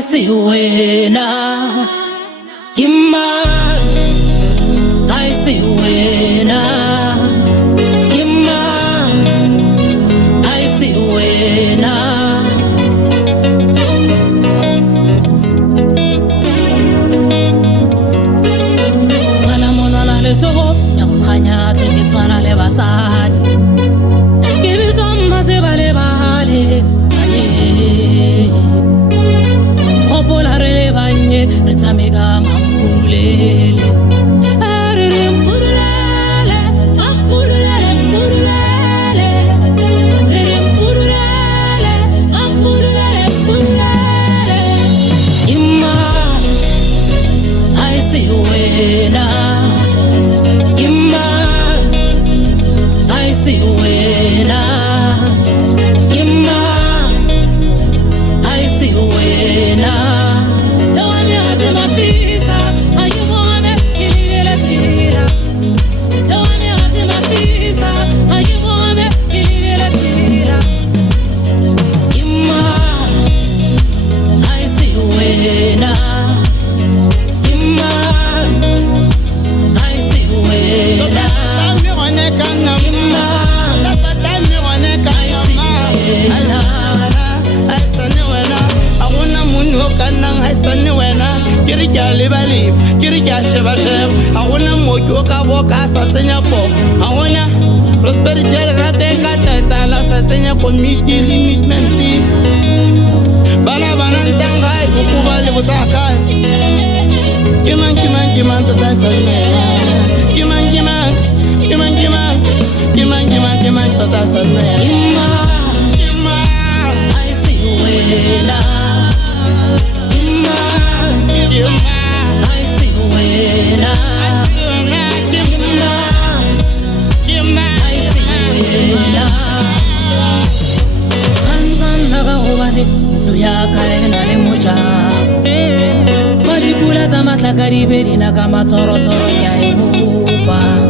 see wena Kimma I see wena Kimma I see wena Wana mona la lesogo ya mkhanya tleketswana le basadi Kibizwa mmase bale bale Hopola re banye re tsameka mampurulele re mpurulele mampurulele mpurulele re mpurulele mampurulele mpurulele Kimma I see wena Kimma I see wena Kimma I see wena Kirja sheba sheba Agona moki oka boka sa tsenya po Agona prosperity ra tenga tsala sa tsenya community limitment Bana ntanga hai bukuba le botaka Kiman tata sanela Kiman tata sanela Kimma I see wena Ya kaena le mojabo Malipula za matlakari bedina ka matsoro ya ebupa